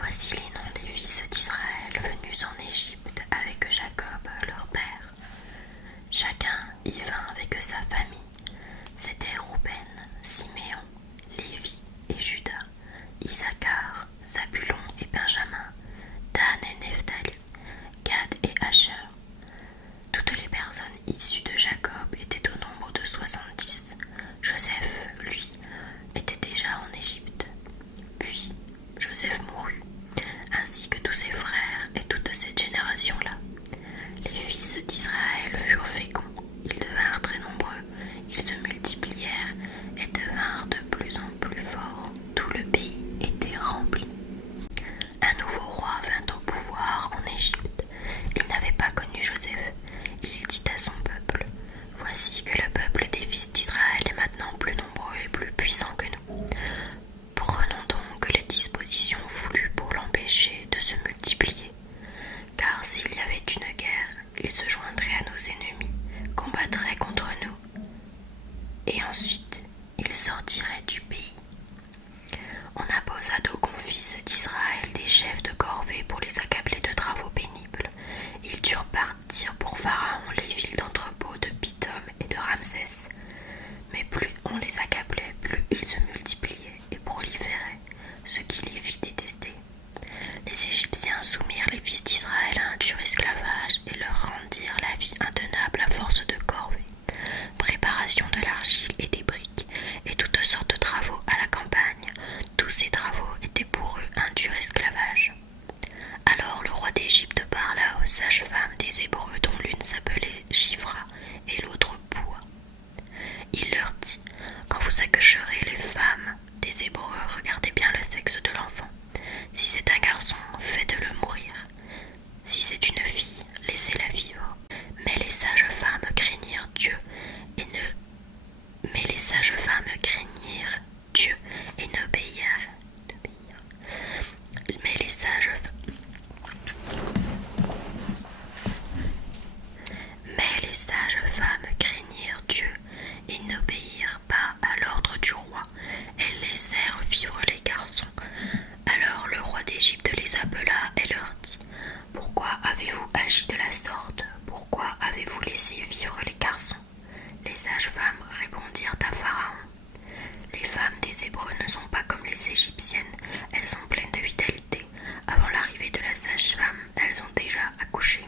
Voici les noms des fils d'Israël venus en Égypte avec Jacob, leur père. Chacun y vint avec sa famille. C'étaient Rouben, Siméon, Lévi et Juda, Issacar, Zabulon et Benjamin, Dan et Nephtali, Gad et Asher. Toutes les personnes issues de Jacob étaient au nombre de 70. Joseph, lui, était déjà en Égypte. Puis Joseph mourut, ainsi que tous ses frères et toute cette génération-là. Les fils d'Israël furent féconds, ils devinrent très nombreux, ils se multiplièrent et devinrent de plus en plus forts. Tout le pays était rempli. Un nouveau roi vint au pouvoir en Égypte. Il n'avait pas connu Joseph. Il dit à son peuple: Voici que le peuple des fils d'Israël est maintenant plus nombreux et plus puissant que nous. Prenons donc les dispositions voulues pour l'empêcher de se multiplier. Car s'il y avait une guerre, il se joindrait à nos ennemis, combattrait contre nous, et ensuite il sortirait du pays. On apposa donc aux fils d'Israël des chefs de corvée pour les accabler de travaux pénibles. Ils durent partir pour Pharaon les villes d'entrepôt de Pithom et de Ramsès. Mais plus on les accablait, plus ils se multipliaient et proliféraient, ce qui les fit détester. Les Égyptiens soumirent les fils d'Israël à un dur esclavage et leur rendirent la vie intenable à force de corvées, préparation de l'argile et des briques, et toutes sortes de travaux à la campagne. Tous ces travaux étaient pour eux un dur esclavage. Alors le roi d'Égypte parla aux sages-femmes des Hébreux, dont l'une s'appelait Shifra et l'autre Poua. Il leur dit: Quand vous accoucherez les femmes des Hébreux, regardez bien le sexe de l'enfant. Si c'est un garçon, faites-le mourir. Si c'est une fille, laissez-la vivre. Mais les sages femmes craignirent Dieu et n'obéirent. Mais les sages femmes craignirent Dieu et n'obéirent pas à l'ordre du roi. Elles laissèrent vivre les garçons. Alors le roi d'Égypte les appela et leur dit: Pourquoi avez-vous agi de la sorte? Pourquoi avez-vous laissé vivre les garçons? Les sages-femmes répondirent à Pharaon: Les femmes des Hébreux ne sont pas comme les Égyptiennes, elles sont pleines de vitalité. Avant l'arrivée de la sage-femme, elles ont déjà accouché.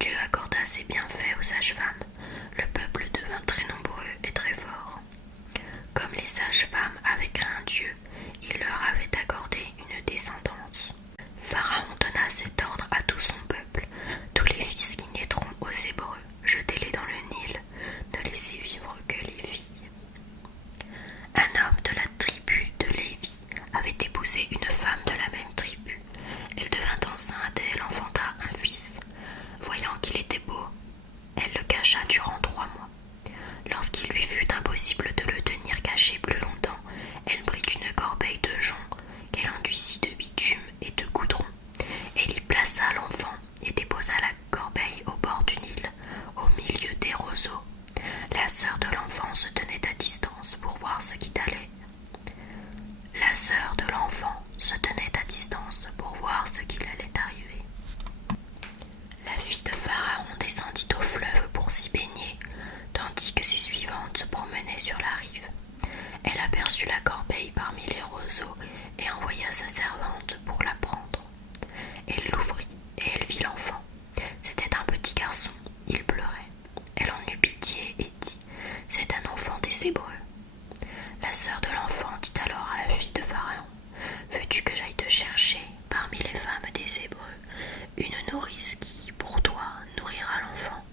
Dieu accorda ses bienfaits aux sages-femmes. Le peuple devint très nombreux et très fort. Comme les sages-femmes avaient craint Dieu, il leur avait accordé une descendance. Pharaon donna cet ordre à tout son peuple: Tous les fils qui naîtront aux Hébreux, jetez-les dans le Nil, ne laissez vivre que les filles. Un homme de la tribu de Lévi avait épousé une femme de la même tribu. Elle devint enceinte et elle enfanta un fils. Voyant qu'il était beau, elle le cacha durant 3 mois. Lorsqu'il lui fut impossible de le tenir caché plus longtemps, elle prit une corbeille de jonc qu'elle enduisit de bitume et de goudron. Elle y plaça l'enfant et déposa la corbeille au bord du Nil, au milieu des roseaux. La sœur de l'enfant se tenait à distance pour voir ce qui allait. arriver. La fille de Pharaon descendit au fleuve pour s'y baigner, tandis que ses suivantes se promenaient sur la rive. Elle aperçut la corbeille parmi les roseaux et envoya sa servante pour la prendre. Elle l'ouvrit et elle vit l'enfant. C'était un petit garçon, il pleurait. Elle en eut pitié et dit: « C'est un enfant des Hébreux. » La sœur de l'enfant dit alors à la fille de Pharaon: « Veux-tu que j'aille te chercher, parmi les femmes des Hébreux, une nourrice qui, pour toi, nourrira l'enfant ?»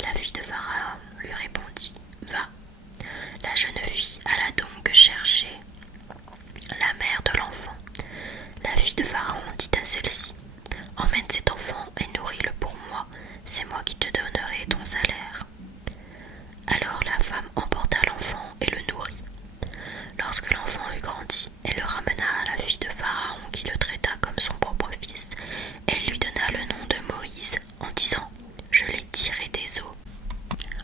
La fille de Pharaon lui répondit: « Va. » La jeune fille alla donc chercher la mère de l'enfant. La fille de Pharaon dit à celle-ci: « Emmène cet enfant et nourris-le pour moi, c'est moi qui te donnerai ton salaire. » Alors la femme emporta l'enfant et le nourrit. Lorsque l'enfant eut grandi, elle le ramena à la fille de Pharaon qui le traita comme son propre fils. Elle lui donna le nom de Moïse en disant: « Je l'ai tiré des eaux. »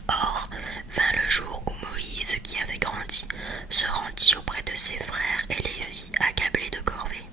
Or, vint le jour où Moïse, qui avait grandi, se rendit auprès de ses frères et les vit accablés de corvée.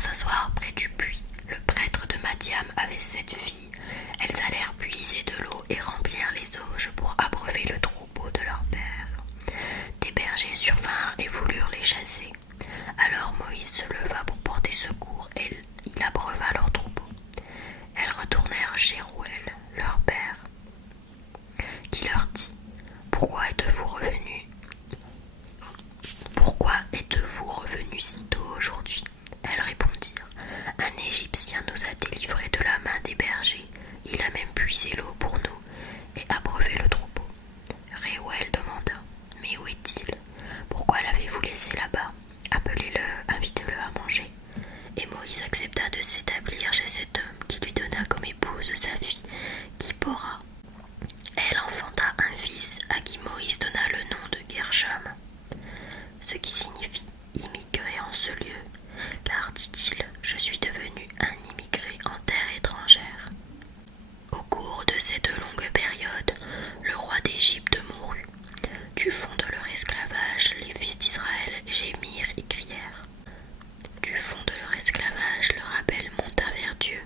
s'asseoir près du puits. Le prêtre de Madiam avait 7 filles. Elles allèrent puiser de l'eau et remplir les auges pour abreuver le troupeau de leur père. Des bergers survinrent et voulurent les chasser. Alors Moïse se leva pour porter secours et il abreuva leur troupeau. Elles retournèrent chez Rouel, leur père, qui leur dit: Pourquoi êtes-vous revenus si tôt aujourd'hui? Elles répondirent: Un Égyptien nous a délivrés de la main des bergers. Il a même puisé l'eau pour nous et abreuvé le troupeau. Réouel demanda: Mais où est-il? Pourquoi l'avez-vous laissé là-bas? Appelez-le, invitez-le à manger. Et Moïse accepta de s'établir chez cet homme qui lui donna comme épouse sa fille, Kippora. Elle enfanta un fils à qui Moïse donna le nom de Gershom, ce qui signifie immigré en ce lieu, car, dit-il, je suis devenu un immigré en terre étrangère. Au cours de cette longue période, le roi d'Égypte mourut. Du fond de leur esclavage, les fils d'Israël gémirent et crièrent. Du fond de leur esclavage, leur appel monta vers Dieu.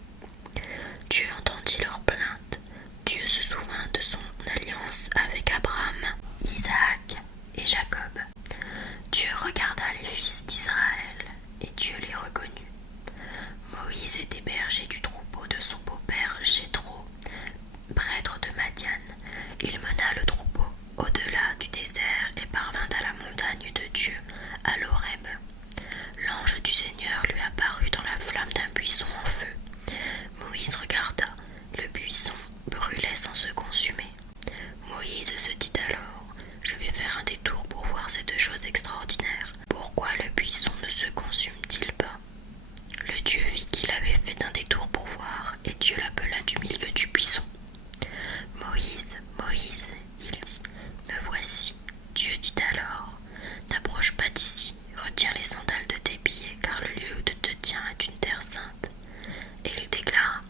Dieu entendit leurs plaintes. Dieu se souvint de son alliance avec Abraham, Isaac et Jacob. Dieu regarda les fils d'Israël et Dieu les reconnut. Moïse était berger du troupeau de son beau-père Jéthro, prêtre de Madian. Il mena le troupeau au-delà du désert et parvint à la montagne de Dieu, à l'Horeb. L'ange du Seigneur lui apparut dans la flamme d'un buisson en feu. Moïse regarda, le buisson brûlait sans se consumer. Moïse se dit alors: Je vais faire un détour pour voir cette chose extraordinaire. Pourquoi le buisson ne se consume-t-il pas? Le Dieu vit qu'il avait fait un détour pour voir, et Dieu l'appela du milieu du buisson. Moïse, Moïse, il dit, me voici. Dieu dit alors: N'approche pas d'ici, retiens les sandales de tes pieds, car le lieu où tu te tiens est une terre sainte. Et il déclara: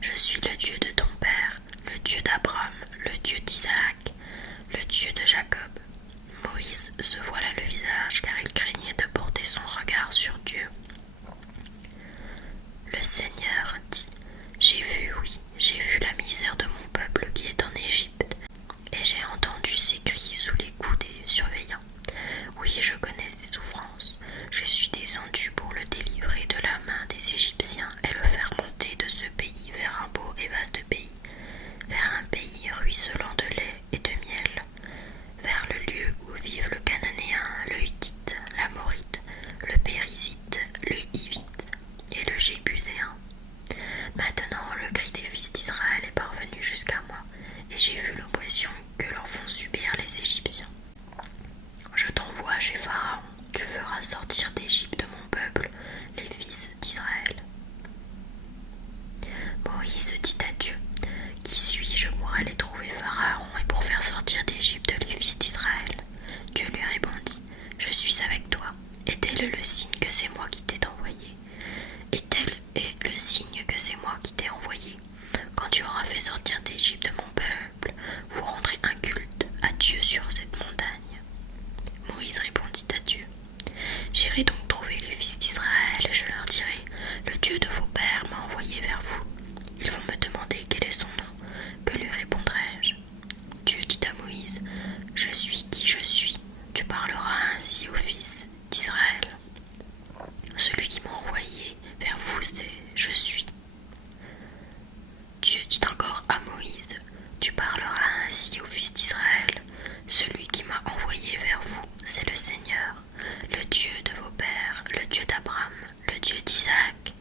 Je suis le Dieu de ton père, le Dieu d'Abraham, le Dieu d'Isaac, le Dieu de Jacob. Moïse se voila le visage, car il craignait de porter son regard sur Dieu. Le Seigneur dit: J'ai vu, oui, j'ai vu la misère de mon peuple qui est en Égypte, et j'ai entendu ses cris sous les coups des surveillants. Oui, je connais ses souffrances. Je suis descendu pour le délivrer de la main des Égyptiens et le faire monter de ce pays vers un beau et vaste pays, vers un pays ruisselant de lait et de miel, vers le lieu où vivent le Cananéen, le Hittite, l'Amorite, le Périzite, le Hivite et le Jébuséen. Maintenant, le cri des fils d'Israël est parvenu jusqu'à moi, et j'ai vu l'oppression que leur font subir les Égyptiens. Je t'envoie chez Pharaon, tu feras sortir d'Égypte mon peuple, les fils d'Israël. Moïse dit à Dieu: Qui suis-je pour aller trouver Pharaon et pour faire sortir d'Égypte les fils d'Israël? Dieu lui répondit: Je suis avec toi, et tel est le signe que c'est moi qui t'ai envoyé. Et tel est le signe que c'est moi qui t'ai envoyé. Quand tu auras fait sortir d'Égypte mon peuple, vous rendrez un culte à Dieu sur cette montagne. Moïse répondit à Dieu: J'irai donc trouver les fils d'Israël, et je leur dirai: Le Dieu de vos pères m'a envoyé vers vous. Ils vont me demander quel est son nom. Que lui répondrai-je? Dieu dit à Moïse: Je suis qui je suis. Tu parleras ainsi aux fils d'Israël. Celui qui m'a envoyé vers vous, c'est Je suis. Dieu dit encore à Moïse: Tu parleras ainsi aux fils d'Israël. Celui qui m'a envoyé vers vous, c'est le Seigneur, le Dieu de vos pères, le Dieu d'Abraham, le Dieu d'Isaac,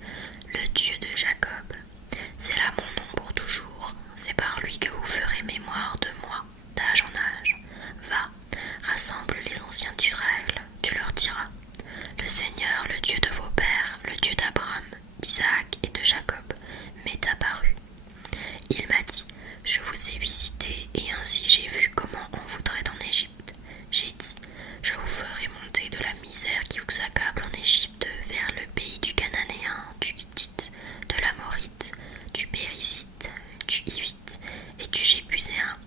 le Dieu de Jacob. C'est là mon nom pour toujours. C'est par lui que vous ferez mémoire de moi, d'âge en âge. Va, rassemble les anciens d'Israël, tu leur diras: Le Seigneur, le Dieu de vos pères, le Dieu d'Abraham, d'Isaac et de Jacob, m'est apparu. Il m'a dit: Je vous ai visité, et ainsi j'ai vu comment on vous traite en Égypte. J'ai dit: Je vous ferai monter de la misère qui vous accable en Égypte vers le pays du Cananéen, du Hittite, de l'Amorite, du Périzite, du Hivite et du Jébuséen,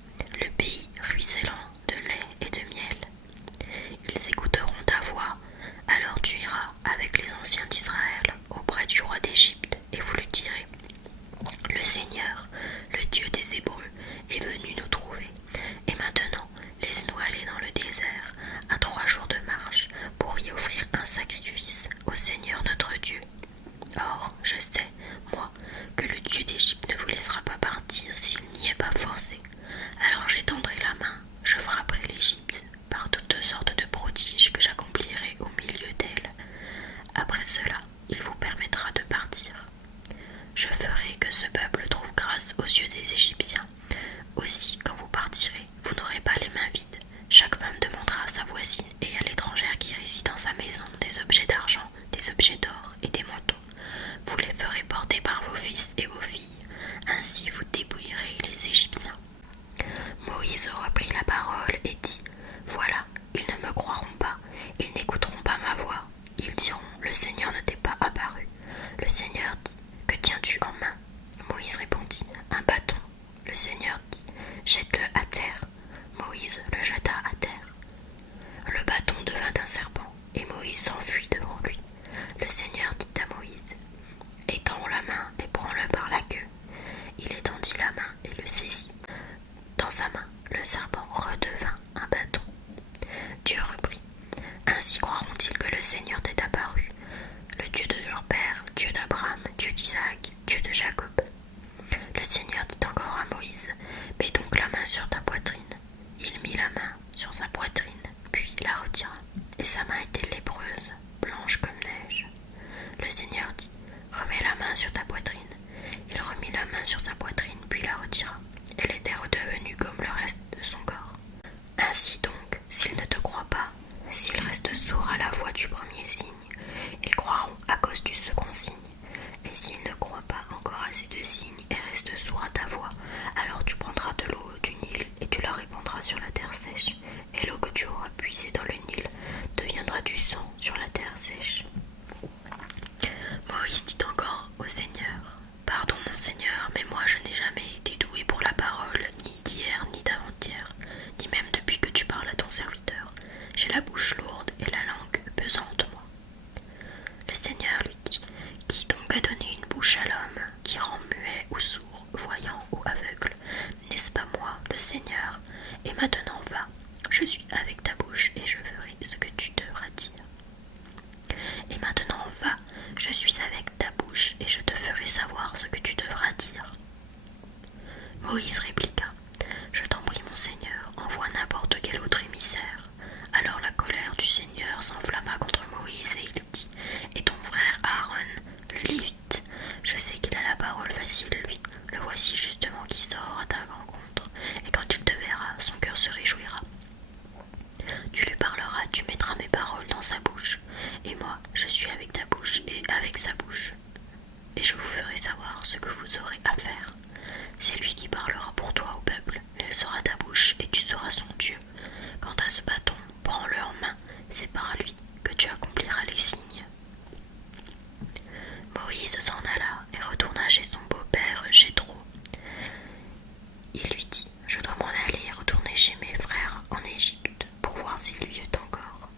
le pays ruisselant de lait et de miel. Ils écouteront ta voix, alors tu iras avec les anciens d'Israël auprès je sais, moi, que le Dieu d'Égypte ne vous laissera pas partir s'il n'y est pas forcé. Alors j'étendrai la main, je frapperai l'Égypte par toutes sortes de prodiges que j'accomplirai au milieu d'elle. Après cela, il vous permettra de partir. Je ferai que ce peuple trouve grâce aux yeux des Égyptiens. Aussi, quand vous partirez, vous n'aurez pas les mains vides. Chaque femme demandera à sa voisine et à l'étrangère qui réside dans sa maison des objets d'argent, des objets d'or et des manteaux. Vous les ferez porter par vos fils et vos filles. Ainsi vous dépouillerez les Égyptiens. Moïse reprit la parole et dit, voilà, ils ne me croiront pas, ils n'écouteront pas ma voix. Ils diront, le Seigneur ne t'est pas apparu. Le Seigneur dit, que tiens-tu en main? Moïse répondit, un bâton. Le Seigneur dit, jette-le à terre. Moïse le jeta à terre. Le bâton devint un serpent, et Moïse s'enfuit devant lui. Le Seigneur dit à Moïse, étends la main et prends-le par la queue. Il étendit la main et le saisit. Dans sa main, le serpent redevint un bâton. Dieu reprit, ainsi croiront-ils que le Seigneur t'est apparu, le Dieu de leur père, Dieu d'Abraham, Dieu d'Isaac, Dieu de Jacob. Le Seigneur dit encore à Moïse, mets donc la main sur ta poitrine. Il mit la main sur sa poitrine, puis la retira, et sa main était lépreuse, blanche comme neige. Le Seigneur dit, remets la main sur ta poitrine. Il remit la main sur sa poitrine, puis la retira. Elle était redevenue comme le reste de son corps. Ainsi donc, s'ils ne te croient pas, s'ils restent sourds à la voix du premier signe, ils croiront à cause du second signe. Et s'ils ne croient pas encore à ces deux signes et restent sourds à ta voix, alors tu prendras de l'eau du Nil et tu la répandras sur la terre sèche. Et l'eau que tu auras puisée dans le Nil deviendra du sang sur la terre sèche. Moïse dit encore au Seigneur, pardon mon Seigneur, mais moi je n'ai jamais été doué pour la parole, ni d'hier ni d'avant-hier, ni même depuis que tu parles à ton serviteur. J'ai la bouche lourde et la langue pesante, moi. Le Seigneur lui dit, qui donc a donné une bouche à l'homme, qui rend muet ou sourd, voyant ou aveugle? N'est-ce pas moi, le Seigneur? Et maintenant va, je suis avec ta bouche et je ferai ce que tu devras dire. Et maintenant va, je suis avec ta bouche et je te ferai savoir ce que tu devras dire. Moïse répliqua, je t'en prie mon Seigneur, envoie n'importe quel autre émissaire. Alors la colère du Seigneur s'enflamma contre Moïse et il dit, et ton frère Aaron, le Lévite, je sais qu'il a la parole facile lui, le voici justement qui sort à ta rencontre, et quand il te verra, son cœur se réjouira. Tu lui parleras, tu mettras mes paroles dans sa bouche, et moi, je suis avec ta bouche et avec sa bouche. Et je vous ferai savoir ce que vous aurez à faire. C'est lui qui parlera pour toi au peuple, il sera ta bouche et tu seras son Dieu. Quant à ce bâton, prends-le en main, c'est par lui que tu accompliras les signes. Moïse s'en alla et retourna chez son beau-père Jéthro. Il lui dit, je dois m'en aller et retourner chez mes frères en Égypte pour voir s'ils vivent encore.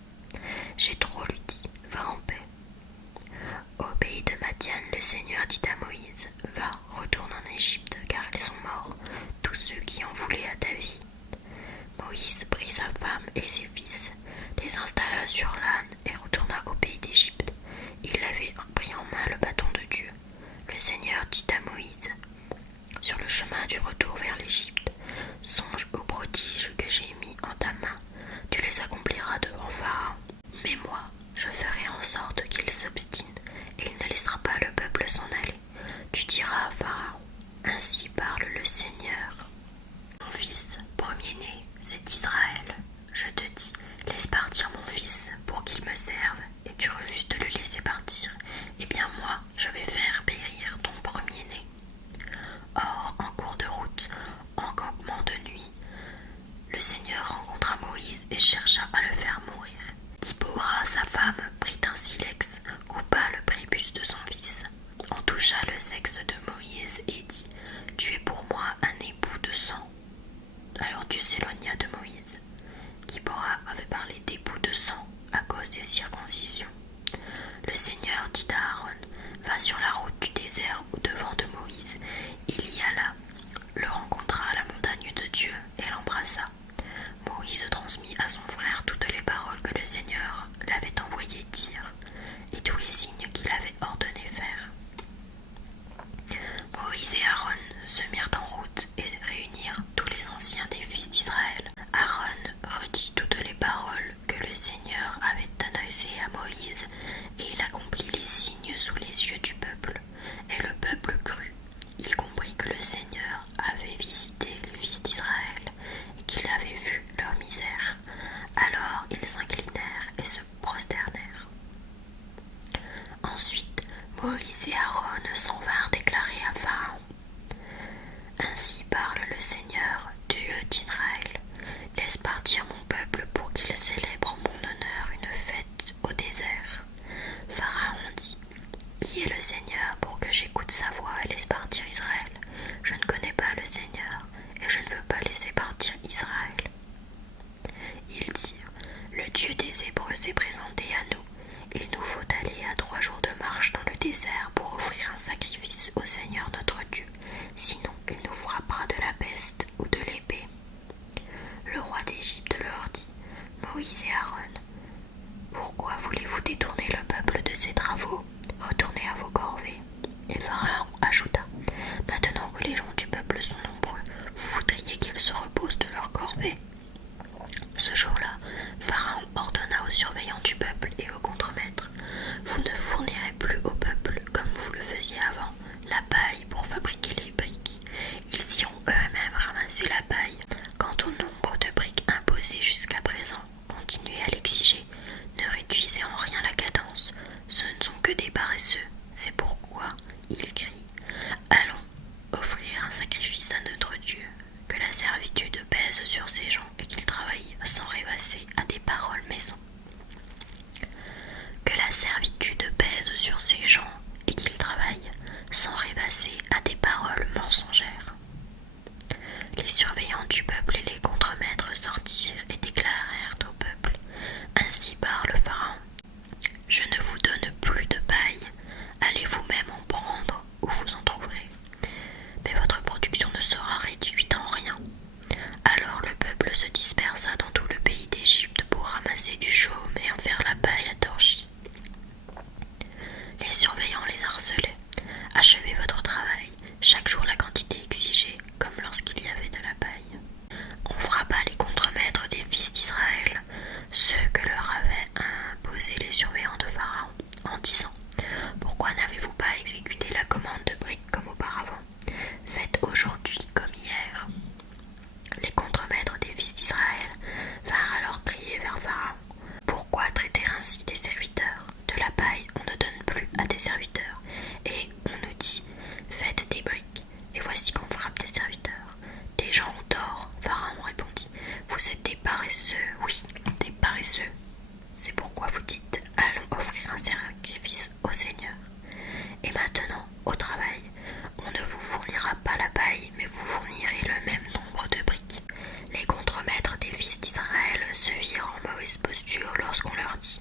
Jéthro lui dit, va en paix. Au pays de Madian, le Seigneur dit à Moïse, va, retourne en Égypte, car ils sont morts, tous ceux qui en voulaient à ta vie. Moïse prit sa femme et ses fils, les installa sur l'âne et retourna au pays d'Égypte. Il avait pris en main le bâton de Dieu. Le Seigneur dit à Moïse, sur le chemin du retour vers l'Égypte, songe aux prodiges que j'ai mis en ta main, tu les accompliras devant Pharaon. Mais moi, je ferai en sorte qu'il s'obstine, et il ne laissera pas le peuple s'en aller. Tu diras à Pharaon, ainsi parle le Seigneur. Mon fils, premier-né, c'est Israël. Je te dis, laisse partir mon fils pour qu'il me serve, et tu refuses de le laisser partir. Eh bien moi, je vais faire périr ton premier-né. Or, en cours de route, en campement de nuit, le Seigneur rencontra Moïse et chercha à le faire mourir. Tsipora, sa femme, prit un silex, coupa le prépuce de son fils, en toucha le sexe de Moïse et dit, tu es pour moi un époux de sang. Alors Dieu s'éloigna de Moïse. Tsipora avait parlé d'époux de sang à cause des circoncisions. Le Seigneur Ensuite, Moïse et Aaron s'en vinrent déclarer à Pharaon: Ainsi parle le Seigneur, Dieu d'Israël. Laisse partir mon peuple pour qu'il célèbre en mon honneur une fête au désert. Pharaon dit: Qui est le Seigneur pour que j'écoute sa voix et laisse partir Israël? Je ne connais pas le Seigneur et je ne veux pas laisser partir Israël. Ils dirent: Le Dieu des Hébreux s'est présenté à nous. Il nous faut aller à 3 jours de marche dans le désert pour offrir un sacrifice au Seigneur notre Dieu. Sinon, il nous frappera de la peste ou de l'épée. Le roi d'Égypte leur dit: Moïse et Aaron, pourquoi voulez-vous détourner le peuple de ses travaux? Retournez à vos corvées. Et Pharaon ajouta: Maintenant que les gens du peuple sont nombreux, vous voudriez qu'ils se reposent de leurs corvées? Ce jour-là, Pharaon ordonna aux surveillants du peuple et aux contremaîtres: Vous ne fournirez plus au peuple, comme vous le faisiez avant, la paille pour fabriquer les briques. Ils iront eux-mêmes ramasser la paille. Quant au nombre de briques imposées jusqu'à présent, continuez à l'exiger. Ne réduisez en rien la cadence. Ce ne sont que des paresseux. C'est pourquoi ils crient: Allons offrir un sacrifice à notre Dieu. Que la servitude pèse sur ces gens et qu'ils travaillent sans rêvasser à des paroles maison. Que la servitude pèse sur ces gens et qu'ils travaillent sans rêvasser à des paroles mensongères. Les surveillants du peuple et les contremaîtres sortirent et déclarèrent au peuple: Ainsi parle Pharaon: Je ne vous donne plus de paille, allez vous-même en prendre où vous en trouverez. Mais votre production ne sera réduite en rien. Alors le peuple se dispersa dans tout le pays d'Égypte pour ramasser du chaume et en faire la paille à torchis. Les surveillants les harcelaient: Achevez votre travail, chaque jour la quantité exigée, comme lorsqu'il y avait de la paille. On frappa les contremaîtres des fils d'Israël, ceux que leur avaient imposé les surveillants de Pharaon, en disant: Pourquoi n'avez-vous pas exécuté la commande de briques comme auparavant? Faites aujourd'hui comme hier. Les contremaîtres des fils d'Israël vinrent alors crier vers Pharaon: Pourquoi traiter ainsi des serviteurs? De la paille on ne donne plus à des serviteurs, et on nous dit: Faites des briques, et voici qu'on frappe des serviteurs. Des gens ont tort. Pharaon répondit: Vous êtes des paresseux, oui, des paresseux. C'est pourquoi vous dites: Allons offrir un sacrifice au Seigneur. Et maintenant, au travail, on ne vous fournira pas la paille, mais vous fournirez le même nombre de briques. Les contremaîtres des fils d'Israël se virent en mauvaise posture lorsqu'on leur dit: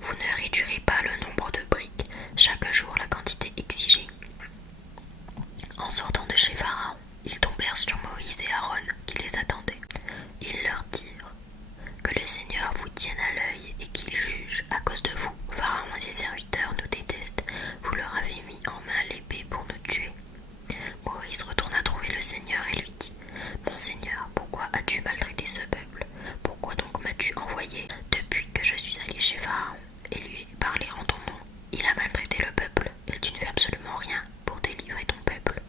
Vous ne réduirez pas le nombre de briques, chaque jour la quantité exigée. En sortant de chez Pharaon, ils tombèrent sur Moïse et Aaron qui les attendaient. Ils leur dirent: Que le Seigneur vous tienne à l'œil et qu'il juge. À cause de vous, Pharaon et ses serviteurs nous détestent. Vous leur avez mis en main l'épée pour nous tuer. Moïse retourna trouver le Seigneur et lui dit: Mon Seigneur, pourquoi as-tu maltraité ce peuple? Pourquoi donc m'as-tu envoyé? Depuis que je suis allé chez Pharaon et lui ai parlé en ton nom, il a maltraité le peuple et tu ne fais absolument rien pour délivrer ton peuple.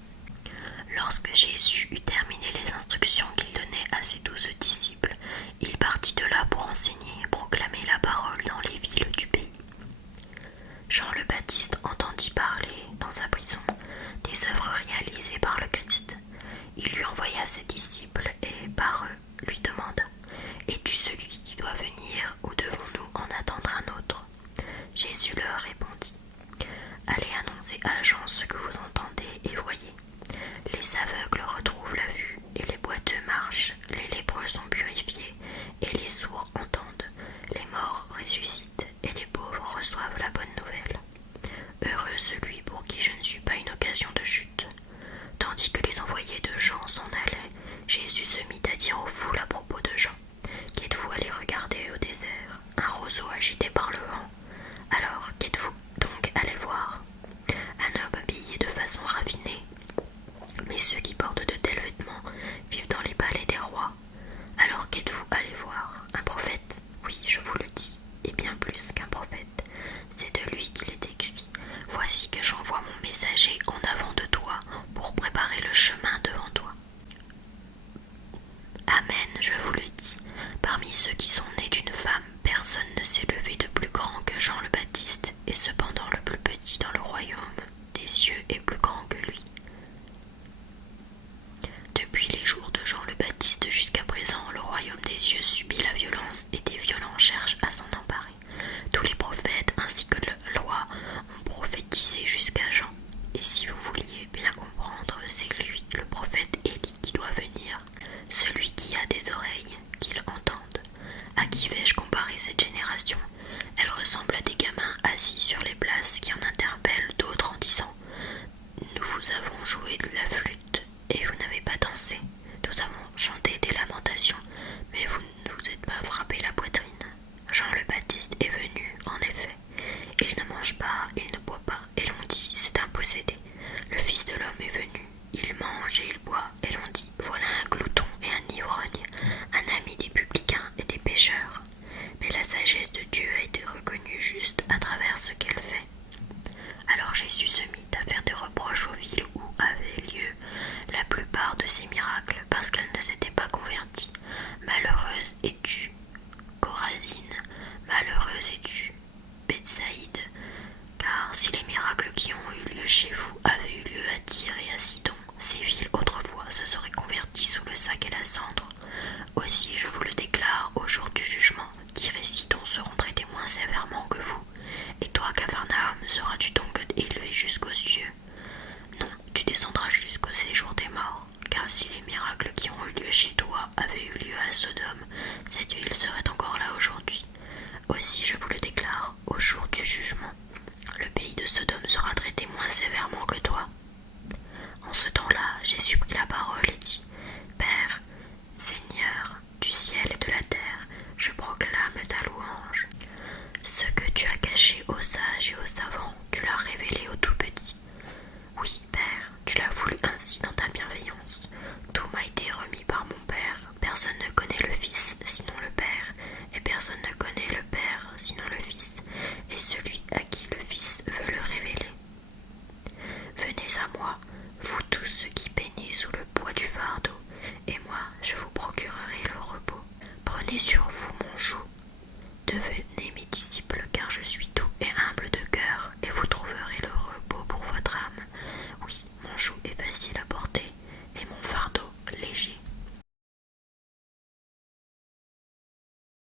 Lorsque Jésus eut terminé les instructions qu'il donnait à ses 12 disciples, il partit de là pour enseigner et proclamer la parole dans les villes du pays. Jean le Baptiste entendit parler, dans sa prison, des œuvres réalisées par le Christ. Il lui envoya ses disciples et, par eux, lui demanda: Es-tu celui qui doit venir ou devons-nous en attendre un autre? Jésus leur répondit: Allez annoncer à Jean ce que vous entendez et voyez. Les aveugles retrouvent la vue et les boiteux marchent, les lépreux sont purifiés et les sourds entendent, les morts ressuscitent et les pauvres reçoivent la bonne nouvelle. Heureux celui pour qui je ne suis pas une occasion de chute. Tandis que les envoyés de Jean s'en allaient, Jésus se mit à dire aux foules à propos de Jean: Qu'êtes-vous allés regarder au désert? Un roseau agité par le vent? Alors, qu'êtes-vous donc allés voir? Un homme habillé de qui dans le royaume des cieux est plus grand que lui. Depuis les jours de Jean le Baptiste jusqu'à présent, le royaume des cieux subit la violence et des violents cherchent à s'en emparer. Tous les prophètes ainsi que la loi ont prophétisé jusqu'à Jean. Et si vous vouliez bien comprendre, c'est lui, le prophète Élie, qui doit venir. Celui qui a des oreilles, qu'il entende. À qui vais-je comparer cette génération? Elle ressemble à des gamins assis sur les places qui en interpellent d'autres en disant « Nous vous avons joué de la flûte et vous n'avez pas dansé. Nous avons chanté des lamentations, mais vous ne vous êtes pas frappé la poitrine. » Jean le Baptiste est venu, en effet. Il ne mange pas, il ne boit pas, et l'on dit c'est un possédé. Le Fils de l'homme est venu, il mange et il boit, et l'on dit voilà un glouton et un ivrogne, un ami des publicains et des pécheurs. Mais la sagesse de Dieu a été reconnue juste à travers ce qu'elle fait. Alors Jésus se mit à faire des reproches aux villes où avaient lieu la plupart de ces miracles, parce qu'elles ne s'étaient pas converties. Malheureuse es-tu, Corazine, malheureuse es-tu, Bethsaïde, car si les miracles qui ont eu lieu chez vous avaient eu lieu à Tyr et à Sidon, ces villes autrefois se seraient converties sous le sac et la cendre. Aussi, je vous le déclare, au jour du jugement, Tyr et Sidon seront traités moins sévèrement que vous. Et toi, Capharnaüm, seras-tu donc élevé jusqu'aux cieux? Non, tu descendras jusqu'au séjour des morts, car si les miracles qui ont eu lieu chez toi avaient eu lieu à Sodome, cette ville serait encore là aujourd'hui. Aussi, je vous le déclare, au jour du jugement, le pays de Sodome sera traité moins sévèrement que